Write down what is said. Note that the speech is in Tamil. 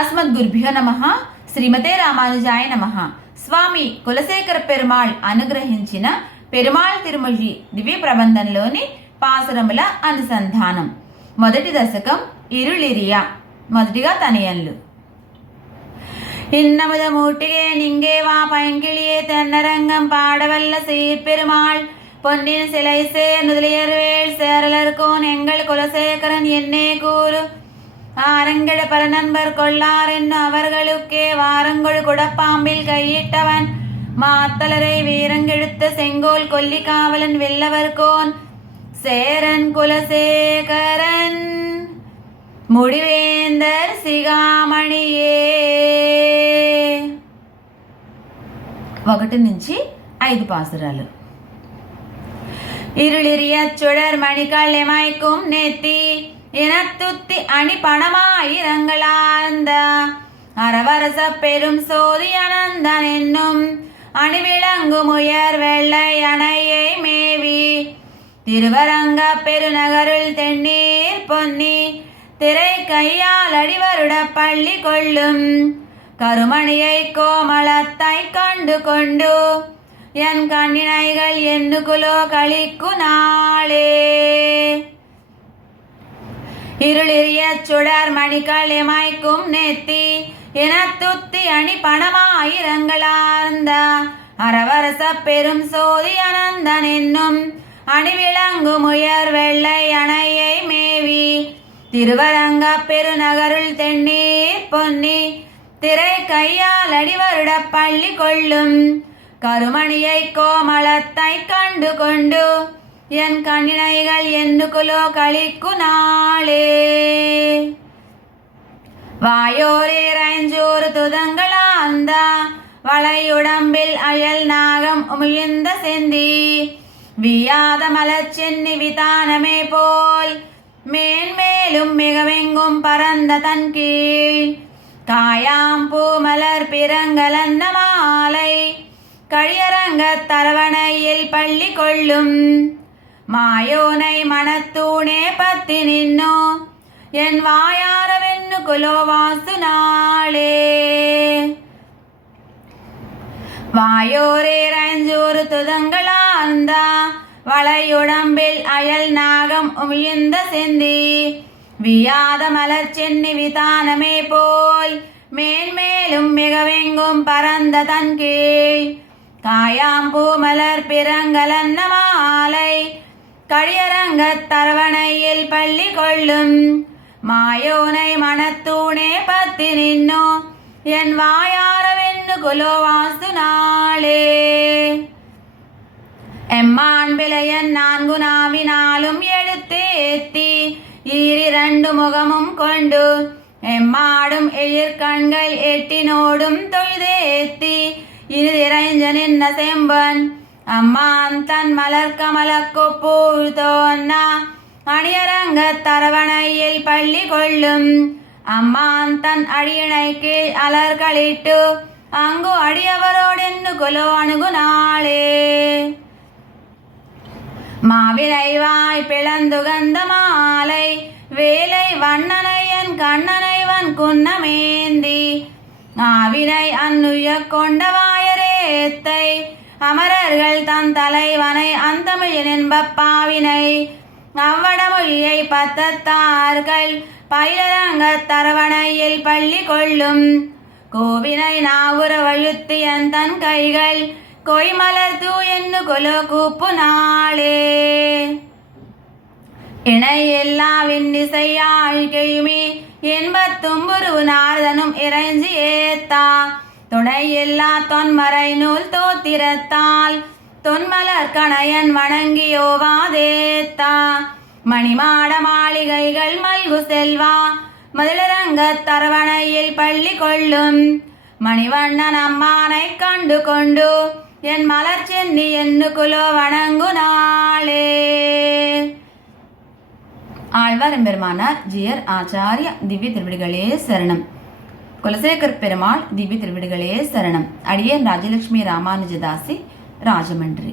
అస్మద్గురుభ్యో నమః. శ్రీమతే రామానుజాయ నమః. స్వామి కులశేఖర పెరుమాళ్ అనుగ్రహించిన పెరుమాళ్ తిరుమొഴി దివ్య ప్రబంధంలోని పాసురముల అనుసంధానం. మొదటి దశకం ఇరుళిరియా. మొదటిగా తనయన్లు. இன்னமுத மூட்டிலே நிங்கே வா பைங்கிளியே தென்னரங்கம் பாடவல்ல சீர்பெருமாள் பொன்னின் சிலை சேர் முதலியர்வேள் சேரலர்கோன் எங்கள் குலசேகரன் என்னே கூறு ஆரங்கட பரநண்பர் கொள்ளார் என்னும் அவர்களுக்கே வாரங்கொழு குடப்பாம்பில் கையிட்டவன் மாத்தலரை வீரங்கெழுத்த செங்கோல் கொல்லி காவலன் வெல்லவர்கோன் சேரன் குலசேகரன் முடிவேந்தர் சிகாமணியே. 1 నుంచి 5 பாசுராలు. இருளிரிய சுடர் மணிகள் எமைக்கும் நெத்தி இனத்துத்தி அணி பணமாயிரங்களார்ந்த அரவரச பெரும் சோதி அனந்தன் என்னும் அணிவிளங்கும் உயர் வெள்ளை அணையை மேவி திருவரங்க பெருநகருள் தென்னீர் பொன்னி திரை கையால் அடிவருட பள்ளி கொள்ளும் கருமணியை கோமளத்தை கண்டு கொண்டு என் கண்ணினைகள் எண்ணுகுலோ கழிக்கு நாளே. இருளிரிய சுடர் மணிகள் எமைக்கும் நெத்தி இனத்துத்தி அணி பணமாயிரங்களார்ந்த அரவரச பெரும் சோதி அனந்தன் என்னும் அணிவிளங்கும் உயர் வெள்ளை அணையை மேவி திருவரங்க பெருநகருள் தென்னீர் பொன்னி திரை கையால் அடிவருட பள்ளி கொள்ளும் கருமணியை கோமளத்தை கண்டு கொண்டு என் கண்ணினைகள் எண்ணுகுலோ கழிக்கு நாளே. வாயோரேரைஞ்சோறு துதங்களாந்த வளையுடம்பில் அயல் நாகம் உமிழ்ந்த செந்தி வியாத மலச்சென்னி விதானமே போல் மேன்மேலும் மிகவெங்கும் பரந்த தன் கீழ் காயாம்பூ மலர் பிறங்கலன்ன மாலை கழியரங்க தரவணையில் பள்ளி கொள்ளும் மாயோனை மனத்தூணே பத்தி நின்னோ என் வாயாரவென்னு குலோவாசு நாளே. வாயோரேரைஞ்சோறு துதங்களார்ந்த வளையுடம்பில் அயல் நாகம் உமிழ்ந்த செந்தி வியாத மலர் சென்னி விதானமே போல் மேன்மேலும் மிகவெங்கும் பரந்த தன் கீழ் காயாம்பூ மலர் பிறங்கலன்ன மாலை கழியரங்க தரவணையில் பள்ளி கொள்ளும் மாயோனை மனத்தூணே பத்தி நின்னோ என் வாயாரவென்னு குலோவாசு நாளே. எம்மான் விளையன் 4 நாவினாலும் எழுத்தேத்தி ஈரிரண்டு முகமும் கொண்டு எம்மாடும் எழிற்கண்கள் எட்டினோடும் தொழுதேத்தி இனிதிரைஞ்ச நின்ன செம்பன் அம்மான் தன் மலர் கமல கொப்பூழ் தோன்னா அணியரங்க தரவணையில் பள்ளி கொள்ளும் அம்மான் தன் அடியினை கீழ் அலர்களிட்டு அங்கு அடியவரோடென்னு குலோ அணுகு நாளே. மாவிலைவாய் பிளந்துகந்த மாலை வேலை வண்ணனையன் கண்ணனைவன் குன்னமேந்தி ஆவினை அன்னுய கொண்ட வாயரேத்தை அமரர்கள் தன் தலைவனை அந்தமிழ் என்ப பாவினை அவ்வடமொழியை பத்தத்தார்கள் பயிலரங்க தரவணையில் பள்ளி கொள்ளும் கோவினை நாவுற வழுத்தியன் தன் கைகள் கொய்மலர் தூ என்னு குலோ கூப்பு நாளே. இணை எல்லா விண்ணிசையாழ்கையுமே என்பத்தும்புரு நாரதனும் இறைஞ்சி ஏத்தா துணை எல்லா தொன்மறை நூல் தோத்திரத்தால் தொன்மலர் கணையன் வணங்கியோவாதேத்தா மணிமாட மாளிகைகள் மல்கு செல்வா மதிலரங்க தரவணையில் பள்ளி கொள்ளும் மணிவண்ணன் அம்மானை கண்டு கொண்டு என் மலர் சென்னி என்னு குலோ வணங்கு நாளே. ஆழ்வார் எம்பெருமானார் ஜியர் ஆச்சாரிய திவ்ய திருவிடிகளே சரணம். குலசேகர் பெருமாள் திவ்ய திருவிடிகளே சரணம். அடியேன் ராஜலட்சுமி ராமானுஜதாசி, ராஜமன்றி.